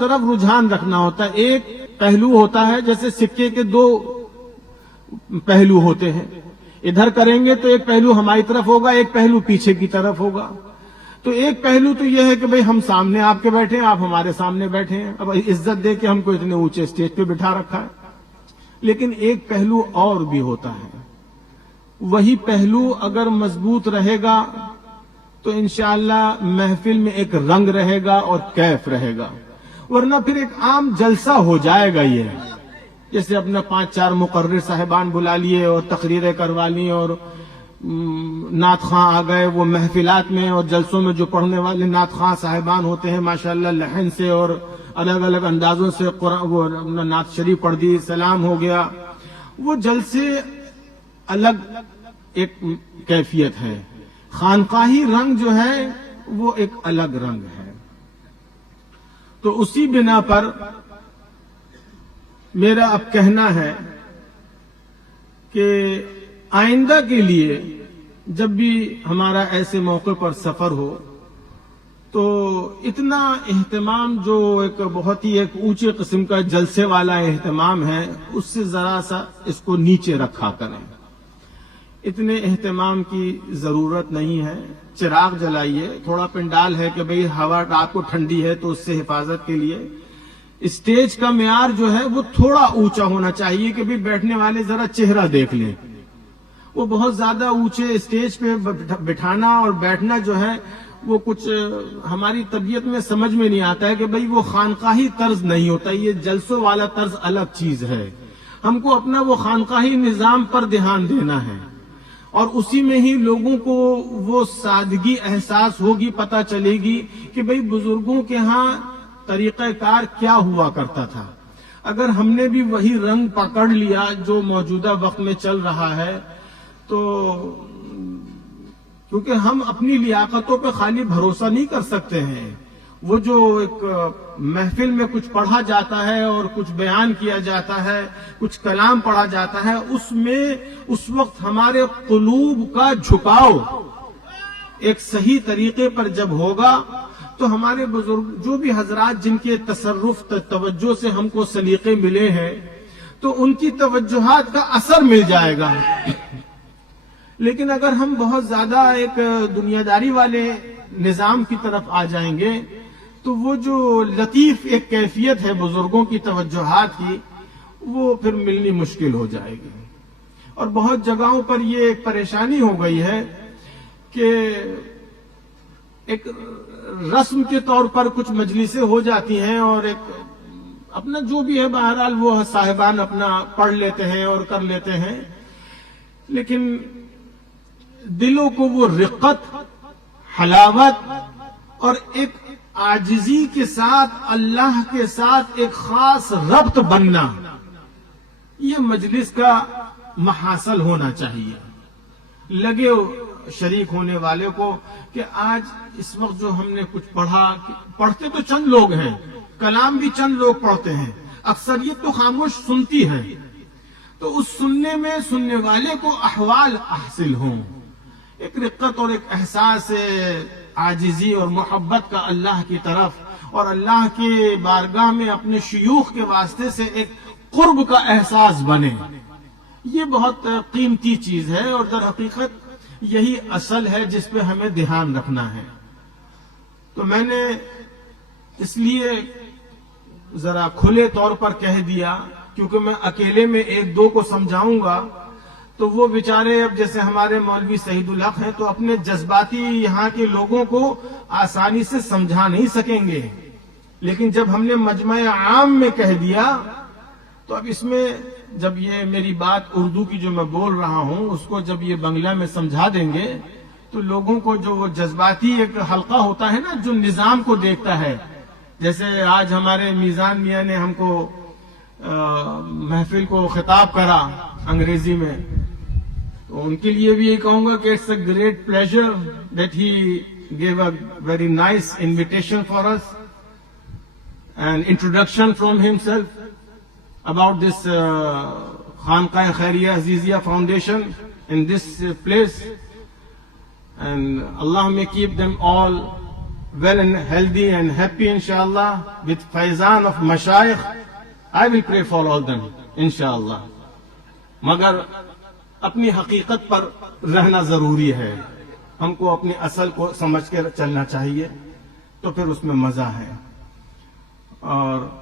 طرف رجحان رکھنا ہوتا ہے. ایک پہلو ہوتا ہے جیسے سکے کے دو پہلو ہوتے ہیں, ادھر کریں گے تو ایک پہلو ہماری طرف ہوگا, ایک پہلو پیچھے کی طرف ہوگا. تو ایک پہلو تو یہ ہے کہ بھئی ہم سامنے آپ کے بیٹھے ہیں, آپ ہمارے سامنے بیٹھے ہیں, اب عزت دے کے ہم کو اتنے اونچے اسٹیج پہ بٹھا رکھا ہے. لیکن ایک پہلو اور بھی ہوتا ہے, وہی پہلو اگر مضبوط رہے گا تو انشاءاللہ محفل میں ایک رنگ رہے گا اور کیف رہے گا, ورنہ پھر ایک عام جلسہ ہو جائے گا. یہ جیسے اپنا 5-4 مقرر صاحبان بلا لیے اور تقریریں کروا لی اور نعت خواں آ گئے وہ محفلات میں, اور جلسوں میں جو پڑھنے والے نعت خواں صاحبان ہوتے ہیں ماشاءاللہ لحن سے اور الگ الگ اندازوں سے قرآن وہ نعت شریف پڑھ دی, سلام ہو گیا. وہ جلسے الگ ایک کیفیت ہے, خانقاہی رنگ جو ہے وہ ایک الگ رنگ ہے. تو اسی بنا پر میرا اب کہنا ہے کہ آئندہ کے لیے جب بھی ہمارا ایسے موقع پر سفر ہو تو اتنا اہتمام جو ایک بہت ہی ایک اونچے قسم کا جلسے والا اہتمام ہے اس سے ذرا سا اس کو نیچے رکھا کریں. اتنے اہتمام کی ضرورت نہیں ہے. چراغ جلائیے, تھوڑا پنڈال ہے کہ بھئی ہوا رات کو ٹھنڈی ہے تو اس سے حفاظت کے لیے اسٹیج کا معیار جو ہے وہ تھوڑا اونچا ہونا چاہیے کہ بھئی بیٹھنے والے ذرا چہرہ دیکھ لیں. وہ بہت زیادہ اونچے اسٹیج پہ بٹھانا اور بیٹھنا جو ہے وہ کچھ ہماری طبیعت میں سمجھ میں نہیں آتا ہے کہ بھئی وہ خانقاہی طرز نہیں ہوتا, یہ جلسوں والا طرز الگ چیز ہے. ہم کو اپنا وہ خانقاہی نظام پر دھیان دینا ہے اور اسی میں ہی لوگوں کو وہ سادگی احساس ہوگی, پتہ چلے گی کہ بھئی بزرگوں کے ہاں طریقہ کار کیا ہوا کرتا تھا. اگر ہم نے بھی وہی رنگ پکڑ لیا جو موجودہ وقت میں چل رہا ہے تو کیونکہ ہم اپنی لیاقتوں پہ خالی بھروسہ نہیں کر سکتے ہیں. وہ جو ایک محفل میں کچھ پڑھا جاتا ہے اور کچھ بیان کیا جاتا ہے, کچھ کلام پڑھا جاتا ہے, اس میں اس وقت ہمارے قلوب کا جھکاؤ ایک صحیح طریقے پر جب ہوگا تو ہمارے بزرگ جو بھی حضرات جن کے تصرف توجہ سے ہم کو سلیقے ملے ہیں تو ان کی توجہات کا اثر مل جائے گا. لیکن اگر ہم بہت زیادہ ایک دنیا داری والے نظام کی طرف آ جائیں گے تو وہ جو لطیف ایک کیفیت ہے بزرگوں کی توجہات کی وہ پھر ملنی مشکل ہو جائے گی. اور بہت جگہوں پر یہ ایک پریشانی ہو گئی ہے کہ ایک رسم کے طور پر کچھ مجلسیں ہو جاتی ہیں اور ایک اپنا جو بھی ہے بہرحال وہ صاحبان اپنا پڑھ لیتے ہیں اور کر لیتے ہیں, لیکن دلوں کو وہ رقت, حلاوت اور ایک عاجزی کے ساتھ اللہ کے ساتھ ایک خاص ربط بننا, یہ مجلس کا محاصل ہونا چاہیے. لگے شریک ہونے والے کو کہ آج اس وقت جو ہم نے کچھ پڑھا, پڑھتے تو چند لوگ ہیں, کلام بھی چند لوگ پڑھتے ہیں, اکثریت تو خاموش سنتی ہے, تو اس سننے میں سننے والے کو احوال حاصل ہوں, ایک رقت اور ایک احساس عاجزی اور محبت کا اللہ کی طرف اور اللہ کے بارگاہ میں اپنے شیوخ کے واسطے سے ایک قرب کا احساس بنے. یہ بہت قیمتی چیز ہے اور در حقیقت یہی اصل ہے جس پہ ہمیں دھیان رکھنا ہے. تو میں نے اس لیے ذرا کھلے طور پر کہہ دیا کیونکہ میں اکیلے میں ایک دو کو سمجھاؤں گا تو وہ بیچارے اب جیسے ہمارے مولوی سعید الحق ہیں تو اپنے جذباتی یہاں کے لوگوں کو آسانی سے سمجھا نہیں سکیں گے, لیکن جب ہم نے مجمع عام میں کہہ دیا تو اب اس میں جب یہ میری بات اردو کی جو میں بول رہا ہوں اس کو جب یہ بنگلہ میں سمجھا دیں گے تو لوگوں کو جو وہ جذباتی ایک حلقہ ہوتا ہے نا جو نظام کو دیکھتا ہے, جیسے آج ہمارے میزان میاں نے ہم کو محفل کو خطاب کرا انگریزی میں, تو ان کے لیے بھی یہ کہوں گا کہ it's a great pleasure that he gave a very nice invitation for us and introduction from himself about this Khanqah Khairiyah Aziziyah Foundation in this place, and Allah may keep them all well and healthy and happy inshallah with faizan of mashayikh, I will pray for all them inshallah. مگر اپنی حقیقت پر رہنا ضروری ہے. ہم کو اپنی اصل کو سمجھ کے چلنا چاہیے تو پھر اس میں مزہ ہے. اور